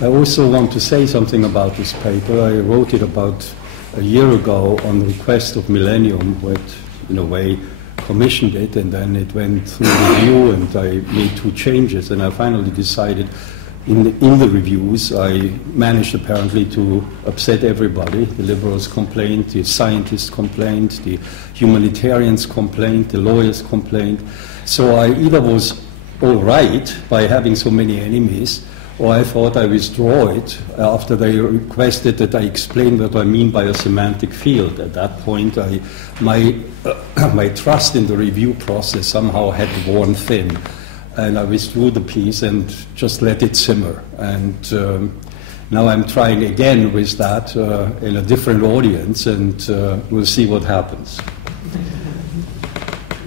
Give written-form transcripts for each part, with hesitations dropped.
I also want to say something about this paper. I wrote it about a year ago on the request of Millennium, who had, in a way, commissioned it, and then it went through review, and I made 2 changes, and I finally decided in the reviews I managed apparently to upset everybody. The liberals complained, the scientists complained, the humanitarians complained, the lawyers complained. So I either was all right by having so many enemies, or I thought I withdraw it after they requested that I explain what I mean by a semantic field. At that point, my trust in the review process somehow had worn thin, and I withdrew the piece and just let it simmer. And now I'm trying again with that in a different audience, and we'll see what happens.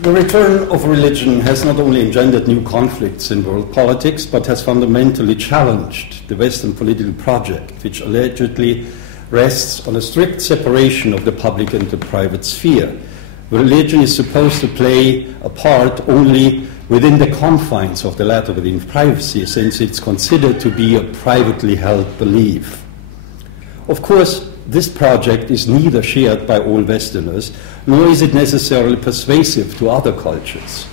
The return of religion has not only engendered new conflicts in world politics, but has fundamentally challenged the Western political project, which allegedly rests on a strict separation of the public and the private sphere. Religion is supposed to play a part only within the confines of the latter, within privacy, since it's considered to be a privately held belief. Of course, this project is neither shared by all Westerners, nor is it necessarily persuasive to other cultures.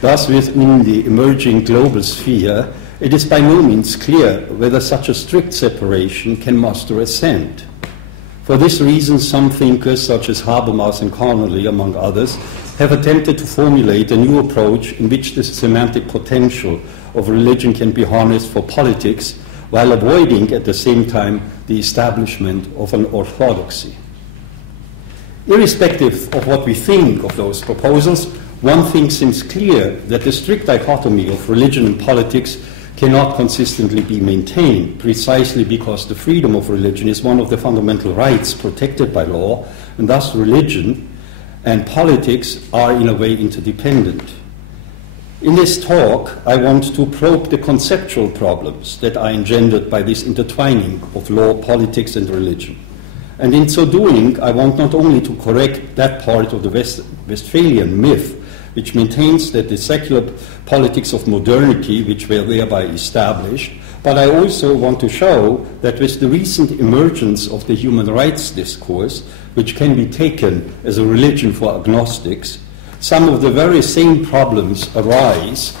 Thus, within the emerging global sphere, it is by no means clear whether such a strict separation can muster assent. For this reason, some thinkers, such as Habermas and Connolly, among others, have attempted to formulate a new approach in which the semantic potential of religion can be harnessed for politics, while avoiding at the same time the establishment of an orthodoxy. Irrespective of what we think of those proposals, one thing seems clear, that the strict dichotomy of religion and politics cannot consistently be maintained, precisely because the freedom of religion is one of the fundamental rights protected by law, and thus religion and politics are in a way interdependent. In this talk, I want to probe the conceptual problems that are engendered by this intertwining of law, politics, and religion. And in so doing, I want not only to correct that part of the Westphalian myth which maintains that the secular politics of modernity, which were thereby established, but I also want to show that with the recent emergence of the human rights discourse, which can be taken as a religion for agnostics, some of the very same problems arise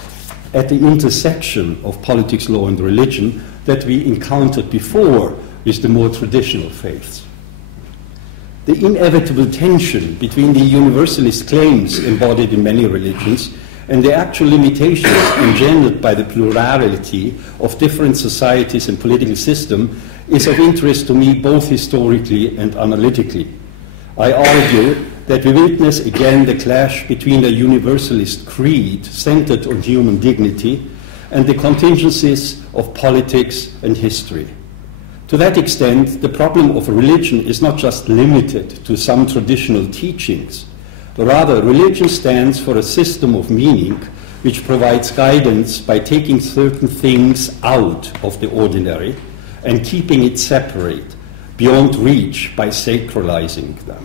at the intersection of politics, law, and religion that we encountered before with the more traditional faiths. The inevitable tension between the universalist claims embodied in many religions and the actual limitations engendered by the plurality of different societies and political systems is of interest to me both historically and analytically. I argue that we witness again the clash between a universalist creed centered on human dignity and the contingencies of politics and history. To that extent, the problem of religion is not just limited to some traditional teachings. Rather, religion stands for a system of meaning which provides guidance by taking certain things out of the ordinary and keeping it separate, beyond reach, by sacralizing them.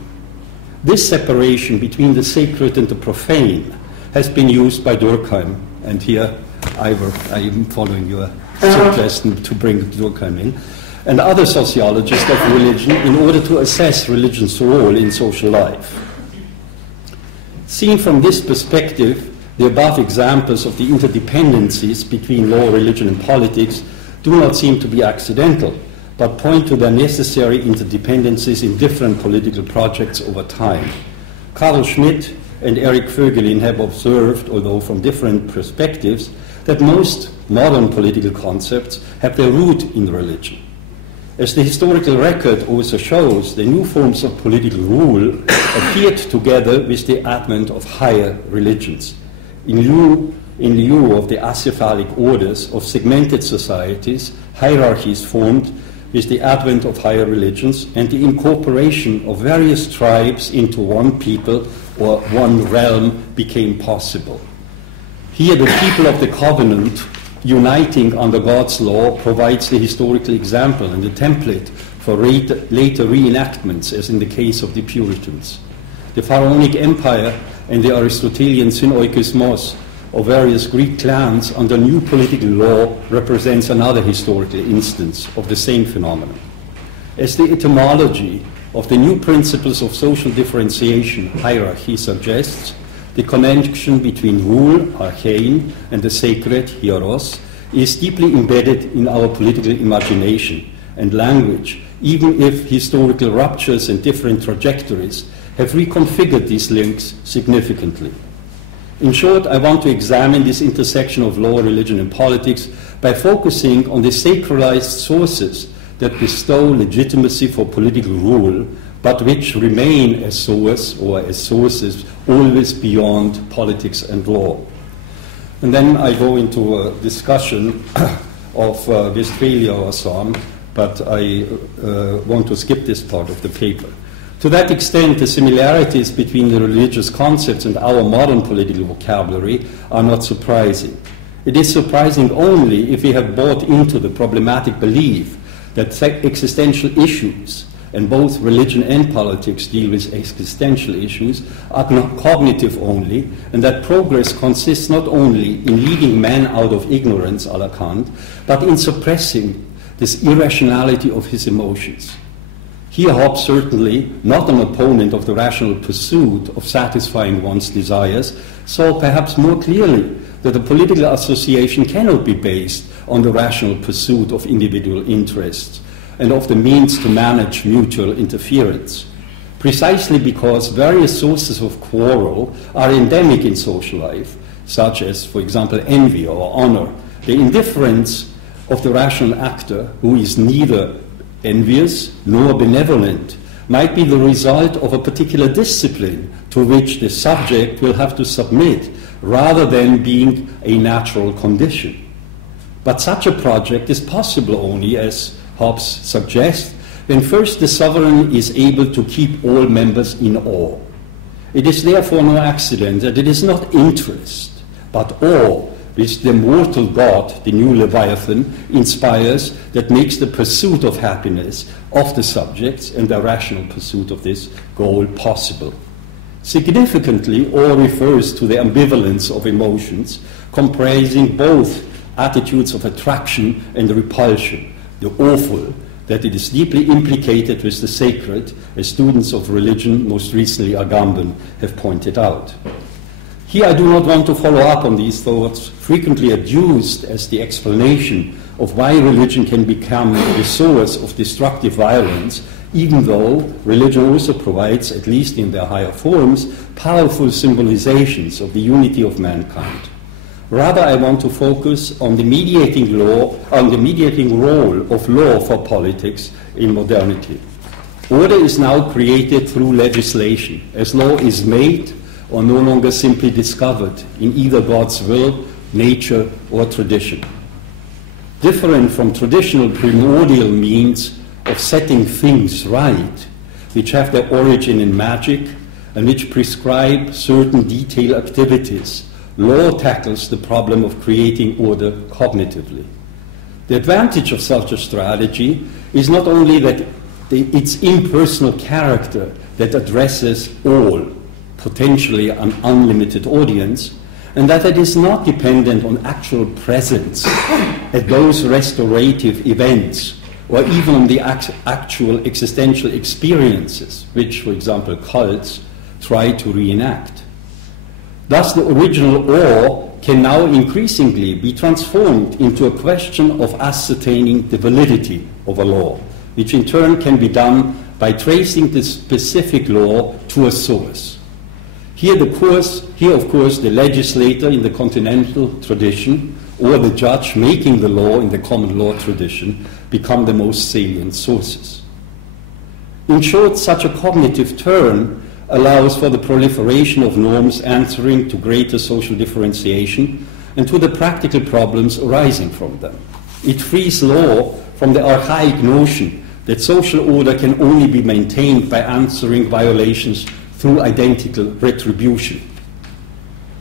This separation between the sacred and the profane has been used by Durkheim, and here I am following your suggestion to bring Durkheim in, and other sociologists of religion in order to assess religion's role in social life. Seen from this perspective, the above examples of the interdependencies between law, religion, and politics do not seem to be accidental, but point to their necessary interdependencies in different political projects over time. Carl Schmitt and Eric Voegelin have observed, although from different perspectives, that most modern political concepts have their root in religion. As the historical record also shows, the new forms of political rule appeared together with the advent of higher religions. In lieu of the acephalic orders of segmented societies, hierarchies formed with the advent of higher religions and the incorporation of various tribes into one people or one realm became possible. Here the people of the covenant uniting under God's law provides the historical example and the template for later reenactments, as in the case of the Puritans. The Pharaonic Empire and the Aristotelian synoikismos of various Greek clans under new political law represents another historical instance of the same phenomenon. As the etymology of the new principles of social differentiation, hierarchy, suggests, the connection between rule, archein, and the sacred, hieros, is deeply embedded in our political imagination and language, even if historical ruptures and different trajectories have reconfigured these links significantly. In short, I want to examine this intersection of law, religion, and politics by focusing on the sacralized sources that bestow legitimacy for political rule, but which remain as source or as sources always beyond politics and law. And then I go into a discussion of Westphalia or so on, but I want to skip this part of the paper. To that extent, the similarities between the religious concepts and our modern political vocabulary are not surprising. It is surprising only if we have bought into the problematic belief that existential issues, and both religion and politics deal with existential issues, are cognitive only, and that progress consists not only in leading man out of ignorance, à la Kant, but in suppressing this irrationality of his emotions. Here Hobbes, certainly not an opponent of the rational pursuit of satisfying one's desires, saw perhaps more clearly that a political association cannot be based on the rational pursuit of individual interests and of the means to manage mutual interference, precisely because various sources of quarrel are endemic in social life, such as, for example, envy or honor. The indifference of the rational actor, who is neither envious nor benevolent, might be the result of a particular discipline to which the subject will have to submit, rather than being a natural condition. But such a project is possible only, as Hobbes suggests, when first the sovereign is able to keep all members in awe. It is therefore no accident that it is not interest, but awe, which the mortal god, the new Leviathan, inspires, that makes the pursuit of happiness of the subjects and the rational pursuit of this goal possible. Significantly, awe refers to the ambivalence of emotions, comprising both attitudes of attraction and repulsion, the awful, that it is deeply implicated with the sacred, as students of religion, most recently Agamben, have pointed out. Here I do not want to follow up on these thoughts, frequently adduced as the explanation of why religion can become the source of destructive violence, even though religion also provides, at least in their higher forms, powerful symbolizations of the unity of mankind. Rather, I want to focus on the mediating role of law for politics in modernity. Order is now created through legislation, as law is made or no longer simply discovered in either God's will, nature, or tradition. Different from traditional primordial means of setting things right, which have their origin in magic and which prescribe certain detailed activities, law tackles the problem of creating order cognitively. The advantage of such a strategy is not only that its impersonal character that addresses all, potentially an unlimited audience, and that it is not dependent on actual presence at those restorative events, or even on the actual existential experiences, which, for example, cults try to reenact. Thus, the original awe can now increasingly be transformed into a question of ascertaining the validity of a law, which in turn can be done by tracing the specific law to a source. Here, of course, the legislator in the continental tradition or the judge making the law in the common law tradition become the most salient sources. In short, such a cognitive turn allows for the proliferation of norms answering to greater social differentiation and to the practical problems arising from them. It frees law from the archaic notion that social order can only be maintained by answering violations through identical retribution.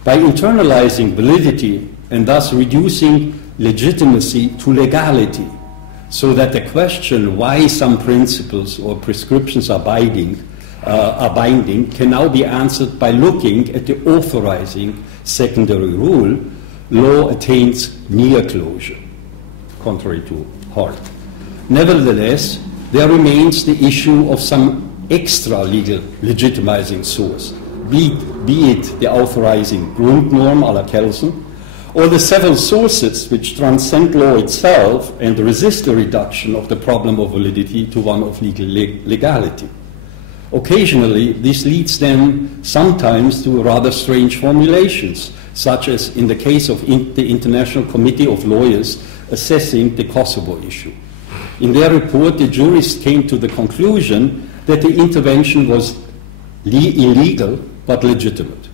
By internalizing validity and thus reducing legitimacy to legality, so that the question why some principles or prescriptions are binding can now be answered by looking at the authorizing secondary rule, law attains near closure, contrary to Hart. Nevertheless, there remains the issue of some extra-legal legitimizing source, be it the authorizing Grundnorm à la Kelsen, or the several sources which transcend law itself and resist the reduction of the problem of validity to one of legal legality. Occasionally, this leads then sometimes to rather strange formulations, such as in the case of the International Committee of Lawyers assessing the Kosovo issue. In their report, the jurists came to the conclusion that the intervention was illegal but legitimate.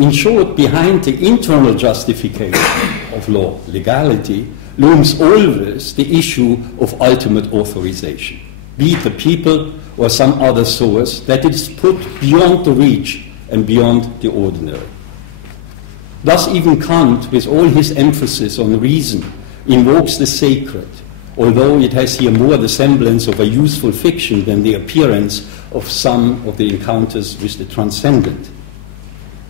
In short, behind the internal justification of law legality looms always the issue of ultimate authorization, be it the people or some other source that is put beyond the reach and beyond the ordinary. Thus even Kant, with all his emphasis on reason, invokes the sacred, although it has here more the semblance of a useful fiction than the appearance of some of the encounters with the transcendent.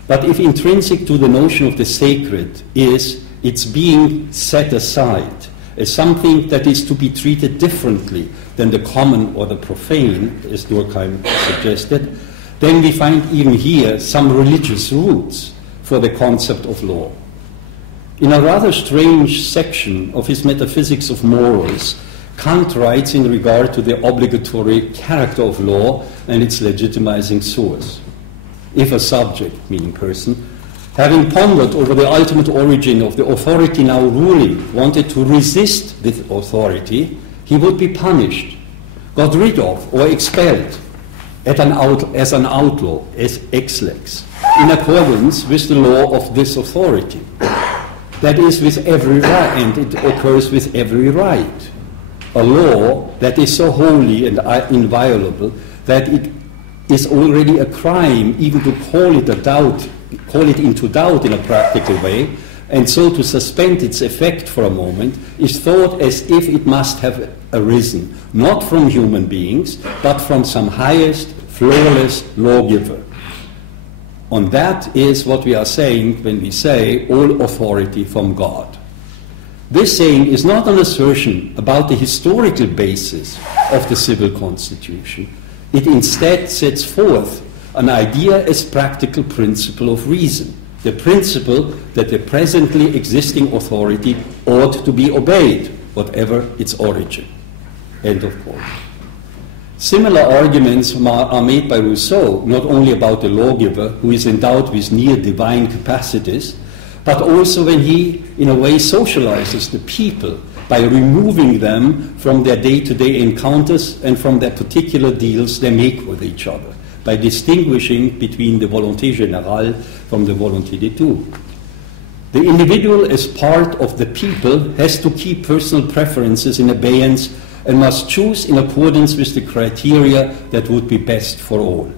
But if intrinsic to the notion of the sacred is its being set aside as something that is to be treated differently than the common or the profane, as Durkheim suggested, then we find even here some religious roots for the concept of law. In a rather strange section of his Metaphysics of Morals, Kant writes in regard to the obligatory character of law and its legitimizing source. If a subject, meaning person, having pondered over the ultimate origin of the authority now ruling, wanted to resist this authority, he would be punished, got rid of, or expelled as an outlaw, as ex lex, in accordance with the law of this authority. That is, with every right, and it occurs with every right. A law that is so holy and inviolable that it is already a crime even to call it into doubt in a practical way, and so to suspend its effect for a moment is thought as if it must have arisen, not from human beings, but from some highest, flawless lawgiver. And that is what we are saying when we say all authority from God. This saying is not an assertion about the historical basis of the civil constitution. It instead sets forth an idea as practical principle of reason, the principle that the presently existing authority ought to be obeyed, whatever its origin. End of quote. Similar arguments are made by Rousseau, not only about the lawgiver who is endowed with near divine capacities, but also when he, in a way, socializes the people by removing them from their day-to-day encounters and from their particular deals they make with each other, by distinguishing between the volonté générale from the volonté des tous. The individual, as part of the people, has to keep personal preferences in abeyance and must choose in accordance with the criteria that would be best for all.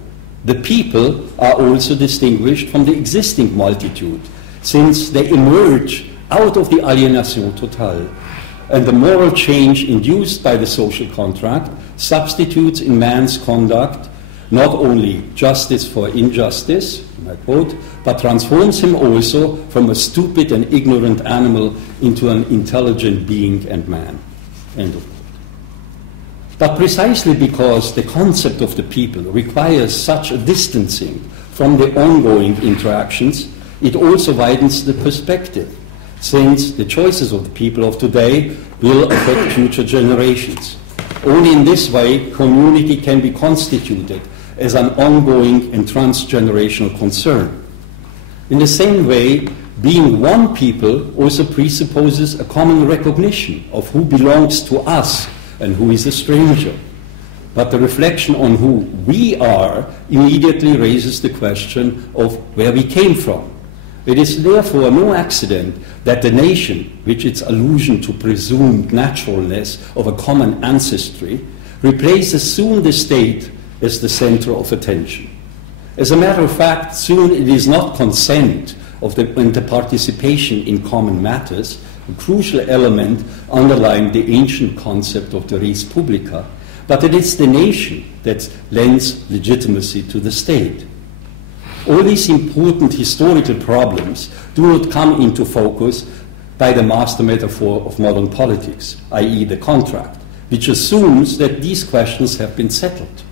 The people are also distinguished from the existing multitude, since they emerge out of the aliénation totale, and the moral change induced by the social contract substitutes in man's conduct not only justice for injustice, I quote, but transforms him also from a stupid and ignorant animal into an intelligent being and man. End of quote. But precisely because the concept of the people requires such a distancing from the ongoing interactions, it also widens the perspective, since the choices of the people of today will affect future generations. Only in this way community can be constituted as an ongoing and transgenerational concern. In the same way, being one people also presupposes a common recognition of who belongs to us and who is a stranger. But the reflection on who we are immediately raises the question of where we came from. It is therefore no accident that the nation, which its allusion to presumed naturalness of a common ancestry, replaces soon the state as the center of attention. As a matter of fact, soon it is not consent and the participation in common matters, a crucial element underlying the ancient concept of the res publica, but it is the nation that lends legitimacy to the state. All these important historical problems do not come into focus by the master metaphor of modern politics, i.e. the contract, which assumes that these questions have been settled.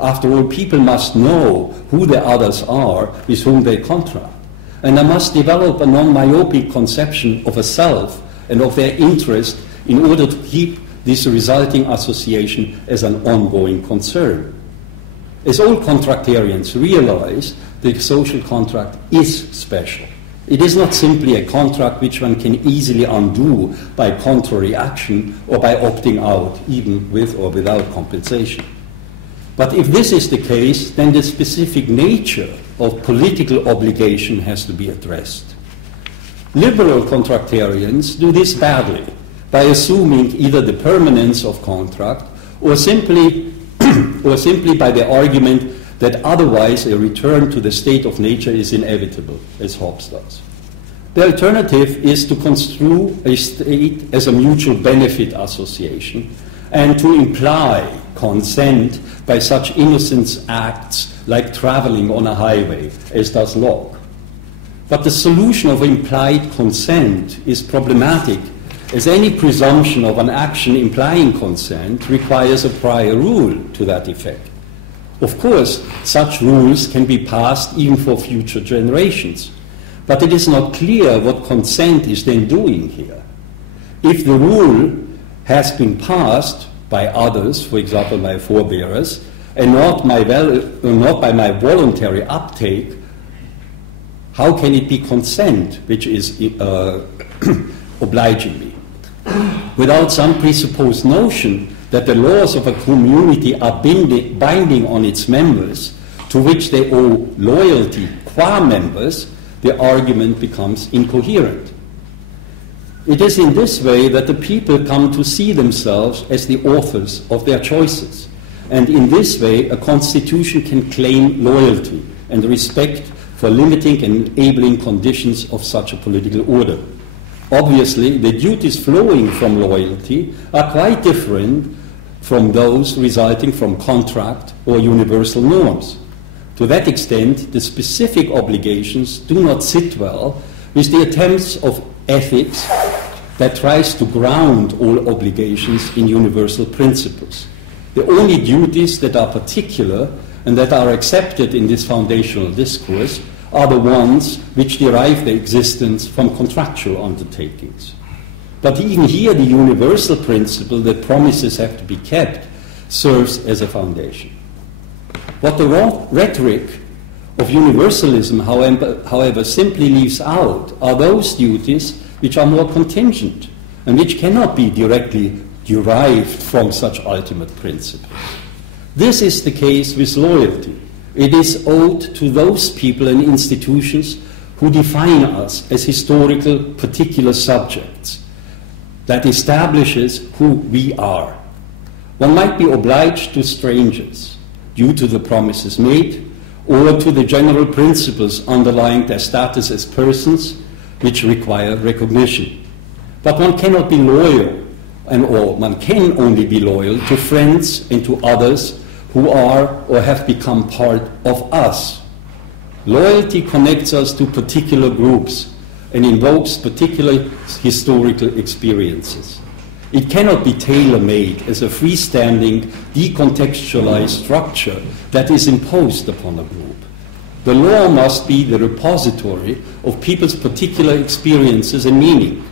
After all, people must know who the others are with whom they contract, and they must develop a non-myopic conception of a self and of their interest in order to keep this resulting association as an ongoing concern. As all contractarians realize, the social contract is special. It is not simply a contract which one can easily undo by contrary action or by opting out, even with or without compensation. But if this is the case, then the specific nature of political obligation has to be addressed. Liberal contractarians do this badly by assuming either the permanence of contract or simply by the argument that otherwise a return to the state of nature is inevitable, as Hobbes does. The alternative is to construe a state as a mutual benefit association and to imply consent by such innocent acts like traveling on a highway, as does Locke. But the solution of implied consent is problematic, as any presumption of an action implying consent requires a prior rule to that effect. Of course, such rules can be passed even for future generations, but it is not clear what consent is then doing here. If the rule has been passed by others, for example my forebears, and not by my voluntary uptake, how can it be consent which is obliging me? Without some presupposed notion that the laws of a community are binding on its members, to which they owe loyalty qua members, the argument becomes incoherent. It is in this way that the people come to see themselves as the authors of their choices, and in this way a constitution can claim loyalty and respect for limiting and enabling conditions of such a political order. Obviously, the duties flowing from loyalty are quite different from those resulting from contract or universal norms. To that extent, the specific obligations do not sit well with the attempts of ethics that tries to ground all obligations in universal principles. The only duties that are particular and that are accepted in this foundational discourse are the ones which derive their existence from contractual undertakings. But even here, the universal principle that promises have to be kept serves as a foundation. What the rhetoric of universalism, however, simply leaves out are those duties which are more contingent and which cannot be directly derived from such ultimate principles. This is the case with loyalty. It is owed to those people and institutions who define us as historical particular subjects, that establishes who we are. One might be obliged to strangers due to the promises made or to the general principles underlying their status as persons which require recognition. But one cannot be loyal, or one can only be loyal to friends and to others who are or have become part of us. Loyalty connects us to particular groups and invokes particular historical experiences. It cannot be tailor-made as a freestanding, decontextualized structure that is imposed upon a group. The law must be the repository of people's particular experiences and meaning,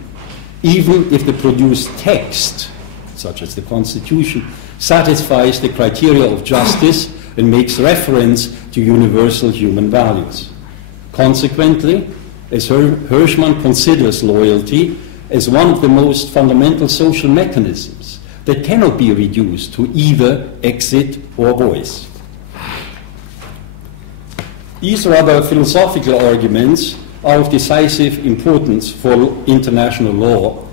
even if the produced text, such as the Constitution, satisfies the criteria of justice and makes reference to universal human values. Consequently, as Hirschman considers loyalty as one of the most fundamental social mechanisms that cannot be reduced to either exit or voice. These rather philosophical arguments are of decisive importance for international law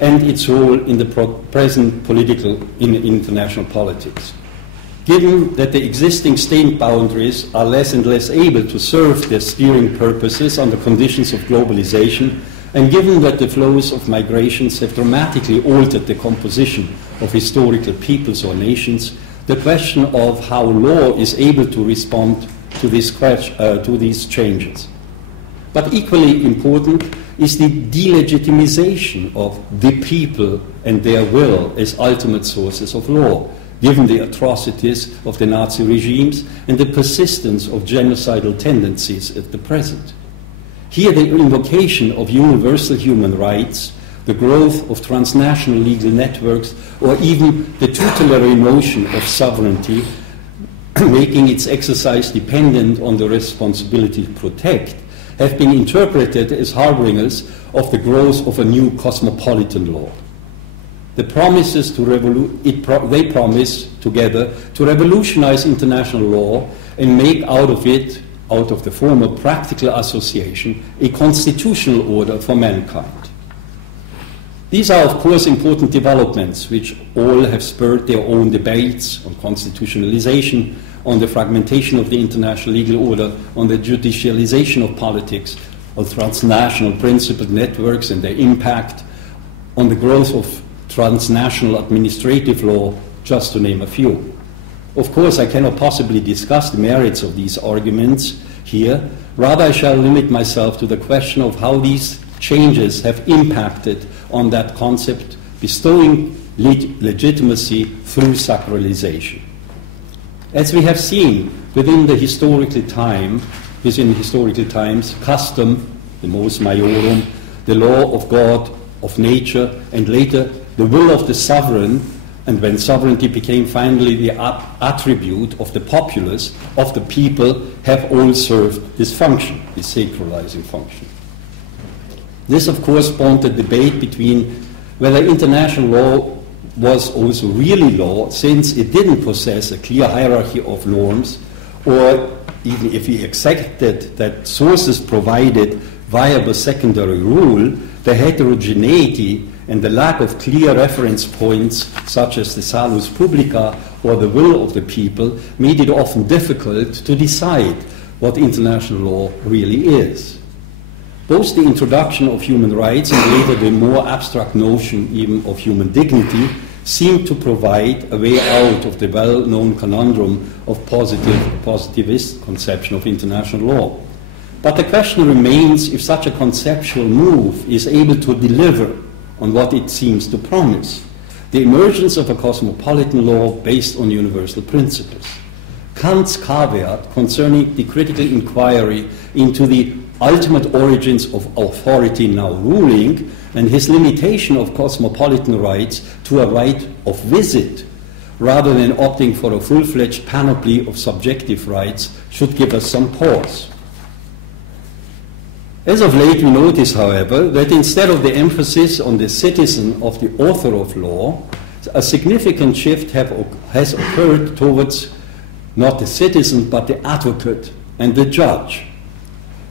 and its role in the present in international politics. Given that the existing state boundaries are less and less able to serve their steering purposes under conditions of globalization, and given that the flows of migrations have dramatically altered the composition of historical peoples or nations, the question of how law is able to respond to these changes. But equally important is the delegitimization of the people and their will as ultimate sources of law, given the atrocities of the Nazi regimes and the persistence of genocidal tendencies at the present. Here the invocation of universal human rights, the growth of transnational legal networks, or even the tutelary notion of sovereignty, making its exercise dependent on the responsibility to protect, have been interpreted as harbingers of the growth of a new cosmopolitan law. The promises they promise together to revolutionize international law and make out of the former practical association, a constitutional order for mankind. These are, of course, important developments which all have spurred their own debates on constitutionalization, on the fragmentation of the international legal order, on the judicialization of politics, on transnational principled networks and their impact, on the growth of transnational administrative law, just to name a few. Of course, I cannot possibly discuss the merits of these arguments here. Rather, I shall limit myself to the question of how these changes have impacted on that concept, bestowing legitimacy through sacralization. As we have seen within historical times, custom, the mos maiorum, the law of God, of nature, and later the will of the sovereign, and when sovereignty became finally the attribute of the populace, of the people, have all served this function, this sacralizing function. This, of course, spawned a debate between whether international law was also really law, since it didn't possess a clear hierarchy of norms, or even if we accepted that sources provided viable secondary rule, the heterogeneity and the lack of clear reference points, such as the salus publica or the will of the people, made it often difficult to decide what international law really is. Both the introduction of human rights and later the more abstract notion even of human dignity seem to provide a way out of the well-known conundrum of positivist conception of international law. But the question remains if such a conceptual move is able to deliver on what it seems to promise, the emergence of a cosmopolitan law based on universal principles. Kant's caveat concerning the critical inquiry into the ultimate origins of authority now ruling and his limitation of cosmopolitan rights to a right of visit rather than opting for a full-fledged panoply of subjective rights should give us some pause. As of late, we notice, however, that instead of the emphasis on the citizen of the author of law, a significant shift has occurred towards not the citizen but the advocate and the judge.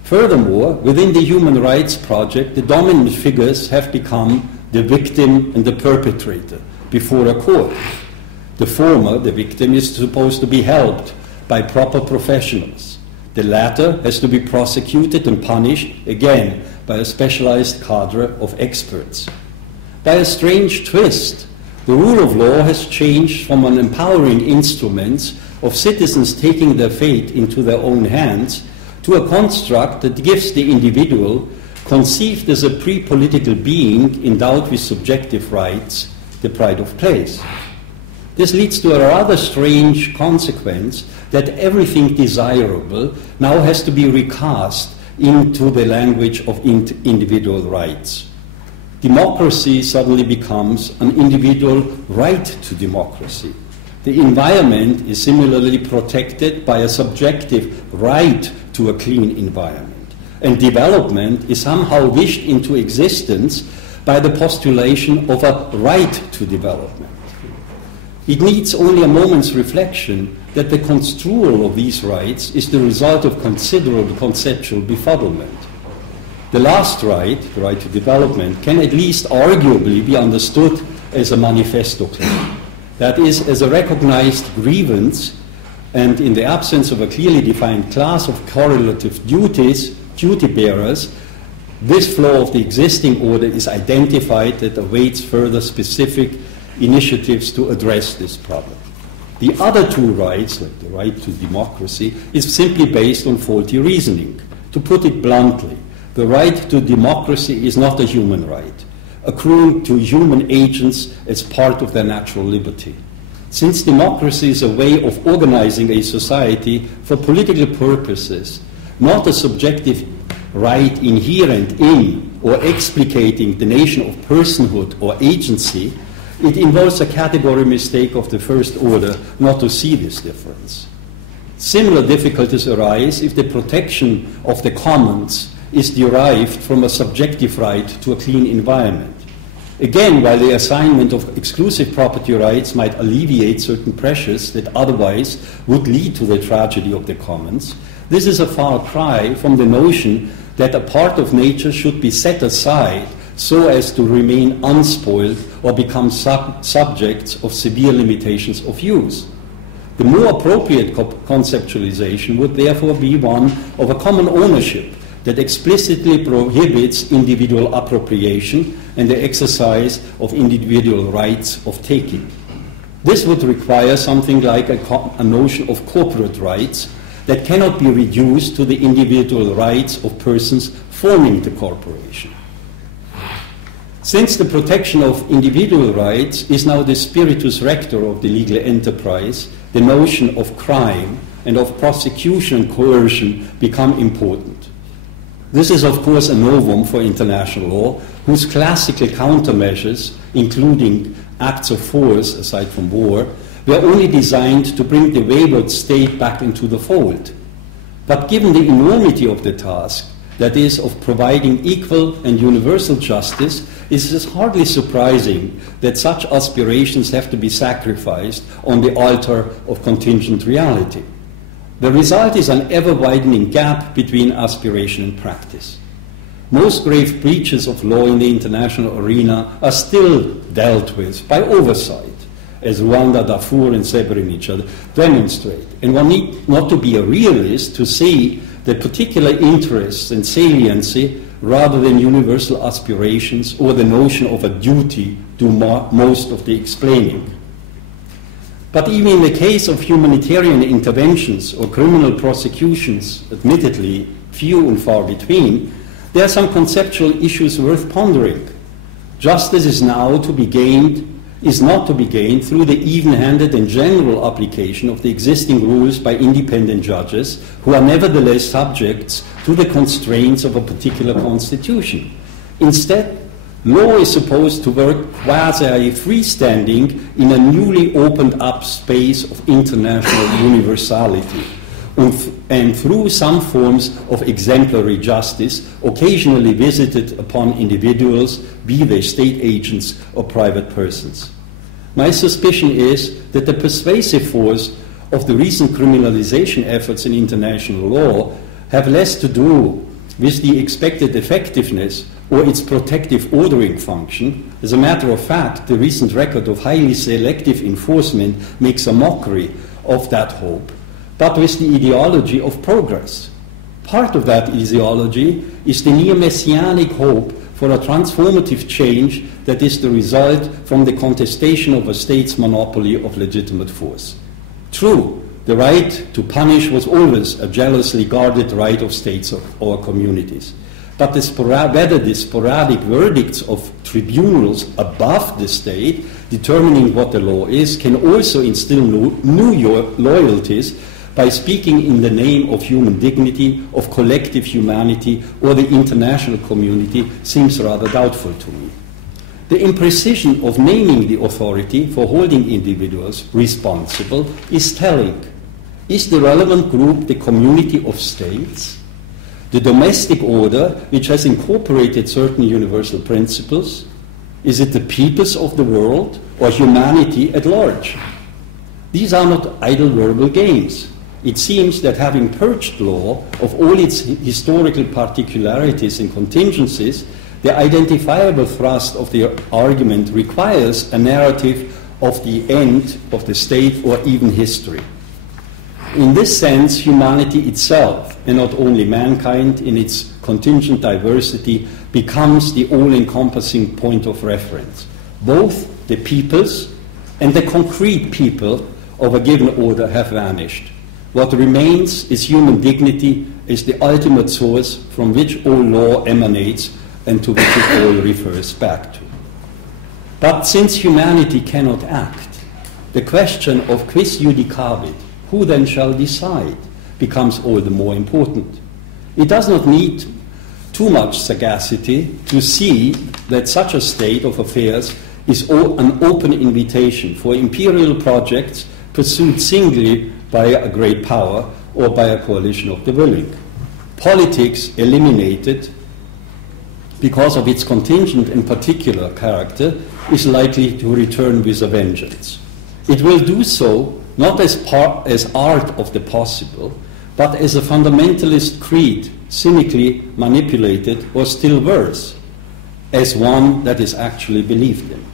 Furthermore, within the human rights project, the dominant figures have become the victim and the perpetrator before a court. The former, the victim, is supposed to be helped by proper professionals. The latter has to be prosecuted and punished, again, by a specialized cadre of experts. By a strange twist, the rule of law has changed from an empowering instrument of citizens taking their fate into their own hands to a construct that gives the individual, conceived as a pre-political being endowed with subjective rights, the pride of place. This leads to a rather strange consequence that everything desirable now has to be recast into the language of individual rights. Democracy suddenly becomes an individual right to democracy. The environment is similarly protected by a subjective right to a clean environment. And development is somehow wished into existence by the postulation of a right to development. It needs only a moment's reflection that the construal of these rights is the result of considerable conceptual befuddlement. The last right, the right to development, can at least arguably be understood as a manifesto claim. That is, as a recognized grievance, and in the absence of a clearly defined class of correlative duty bearers, this flaw of the existing order is identified that awaits further specific initiatives to address this problem. The other two rights, like the right to democracy, is simply based on faulty reasoning. To put it bluntly, the right to democracy is not a human right, accruing to human agents as part of their natural liberty. Since democracy is a way of organizing a society for political purposes, not a subjective right inherent in or explicating the notion of personhood or agency, it involves a category mistake of the first order not to see this difference. Similar difficulties arise if the protection of the commons is derived from a subjective right to a clean environment. Again, while the assignment of exclusive property rights might alleviate certain pressures that otherwise would lead to the tragedy of the commons, this is a far cry from the notion that a part of nature should be set aside so as to remain unspoiled or become subjects of severe limitations of use. The more appropriate conceptualization would therefore be one of a common ownership that explicitly prohibits individual appropriation and the exercise of individual rights of taking. This would require something like a notion of corporate rights that cannot be reduced to the individual rights of persons forming the corporation. Since the protection of individual rights is now the spiritus rector of the legal enterprise, the notion of crime and of prosecution and coercion become important. This is, of course, a novum for international law, whose classical countermeasures, including acts of force, aside from war, were only designed to bring the wayward state back into the fold. But given the enormity of the task, that is, of providing equal and universal justice, it is hardly surprising that such aspirations have to be sacrificed on the altar of contingent reality. The result is an ever-widening gap between aspiration and practice. Most grave breaches of law in the international arena are still dealt with by oversight, as Rwanda, Darfur, and Srebrenica demonstrate. And one need not to be a realist to see that particular interests and saliency, rather than universal aspirations or the notion of a duty, do most of the explaining. But even in the case of humanitarian interventions or criminal prosecutions, admittedly few and far between, there are some conceptual issues worth pondering. Justice is not to be gained through the even-handed and general application of the existing rules by independent judges who are nevertheless subjects to the constraints of a particular constitution. Instead, law is supposed to work quasi-freestanding in a newly opened up space of international universality, and through some forms of exemplary justice occasionally visited upon individuals, be they state agents or private persons. My suspicion is that the persuasive force of the recent criminalization efforts in international law have less to do with the expected effectiveness or its protective ordering function. As a matter of fact, the recent record of highly selective enforcement makes a mockery of that hope, but with the ideology of progress. Part of that ideology is the near-messianic hope for a transformative change that is the result from the contestation of a state's monopoly of legitimate force. True, the right to punish was always a jealously guarded right of states or communities. But whether the sporadic verdicts of tribunals above the state determining what the law is can also instill new loyalties by speaking in the name of human dignity, of collective humanity, or the international community seems rather doubtful to me. The imprecision of naming the authority for holding individuals responsible is telling. Is the relevant group the community of states? The domestic order, which has incorporated certain universal principles? Is it the peoples of the world or humanity at large? These are not idle verbal games. It seems that having purged law of all its historical particularities and contingencies, the identifiable thrust of the argument requires a narrative of the end of the state or even history. In this sense, humanity itself, and not only mankind in its contingent diversity, becomes the all-encompassing point of reference. Both the peoples and the concrete people of a given order have vanished. What remains is human dignity as the ultimate source from which all law emanates and to which it all refers back to. But since humanity cannot act, the question of quis judicabit, who then shall decide, becomes all the more important. It does not need too much sagacity to see that such a state of affairs is an open invitation for imperial projects pursued singly by a great power or by a coalition of the willing. Politics eliminated because of its contingent and particular character is likely to return with a vengeance. It will do so not as art of the possible, but as a fundamentalist creed, cynically manipulated, or still worse, as one that is actually believed in.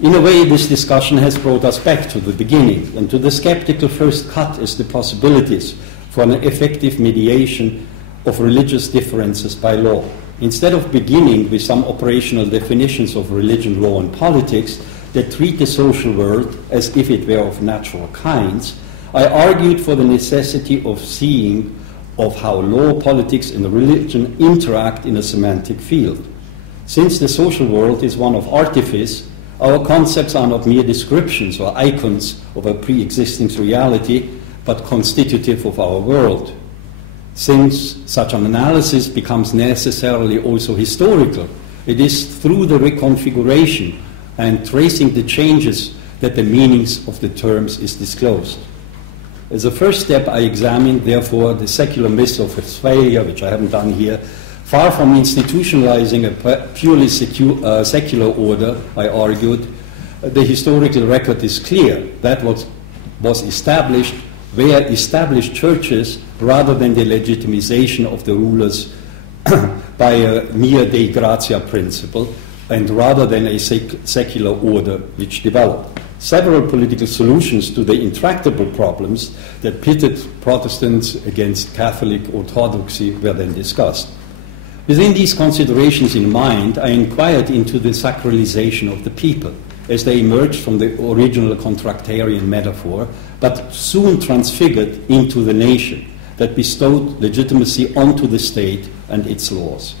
In a way, this discussion has brought us back to the beginning and to the skeptical first cut as the possibilities for an effective mediation of religious differences by law. Instead of beginning with some operational definitions of religion, law, and politics that treat the social world as if it were of natural kinds, I argued for the necessity of seeing of how law, politics, and religion interact in a semantic field. Since the social world is one of artifice, our concepts are not mere descriptions or icons of a pre-existing reality, but constitutive of our world. Since such an analysis becomes necessarily also historical, it is through the reconfiguration and tracing the changes that the meanings of the terms is disclosed. As a first step, I examined, therefore, the secular myth of Westphalia, which I haven't done here. Far from institutionalizing a purely secular order, I argued, the historical record is clear. That what was established were established churches rather than the legitimization of the rulers by a mere Dei Gratia principle, and rather than a secular order which developed. Several political solutions to the intractable problems that pitted Protestants against Catholic orthodoxy were then discussed. Within these considerations in mind, I inquired into the sacralization of the people as they emerged from the original contractarian metaphor, but soon transfigured into the nation that bestowed legitimacy onto the state and its laws.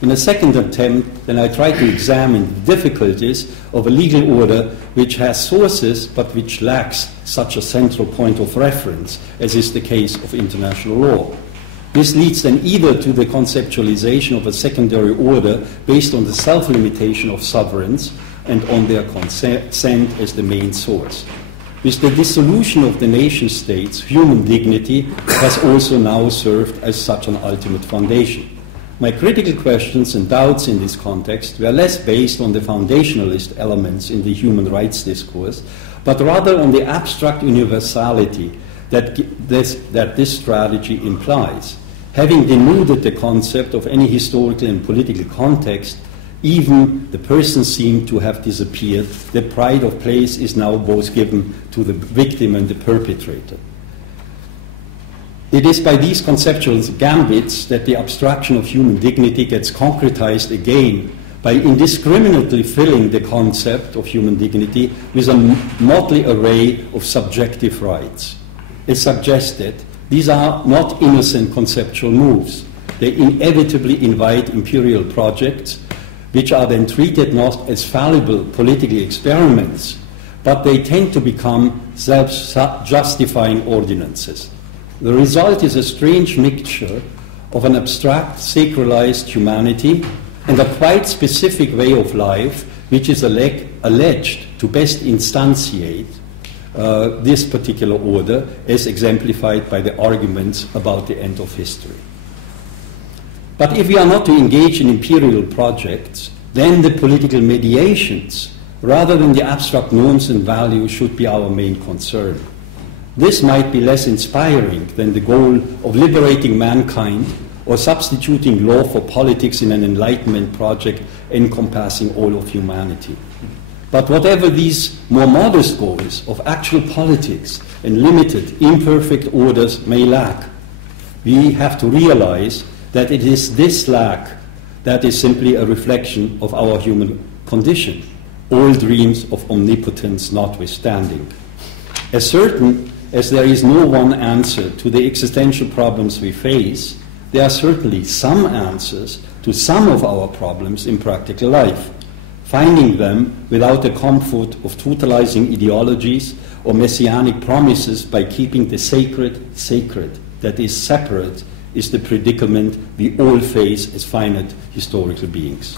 In a second attempt, then I tried to examine the difficulties of a legal order which has sources but which lacks such a central point of reference, as is the case of international law. This leads then either to the conceptualization of a secondary order based on the self-limitation of sovereigns and on their consent as the main source. With the dissolution of the nation states, human dignity has also now served as such an ultimate foundation. My critical questions and doubts in this context were less based on the foundationalist elements in the human rights discourse, but rather on the abstract universality that this strategy implies. Having denuded the concept of any historical and political context, even the person seemed to have disappeared. The pride of place is now both given to the victim and the perpetrator. It is by these conceptual gambits that the abstraction of human dignity gets concretized again by indiscriminately filling the concept of human dignity with a motley array of subjective rights. As suggested, these are not innocent conceptual moves. They inevitably invite imperial projects, which are then treated not as fallible political experiments, but they tend to become self-justifying ordinances. The result is a strange mixture of an abstract, sacralized humanity and a quite specific way of life, which is alleged to best instantiate this particular order, as exemplified by the arguments about the end of history. But if we are not to engage in imperial projects, then the political mediations, rather than the abstract norms and values, should be our main concern. This might be less inspiring than the goal of liberating mankind or substituting law for politics in an enlightenment project encompassing all of humanity. But whatever these more modest goals of actual politics and limited, imperfect orders may lack, we have to realize that it is this lack that is simply a reflection of our human condition, all dreams of omnipotence notwithstanding. As certain as there is no one answer to the existential problems we face, there are certainly some answers to some of our problems in practical life. Finding them without the comfort of totalizing ideologies or messianic promises by keeping the sacred sacred, that is separate, is the predicament we all face as finite historical beings.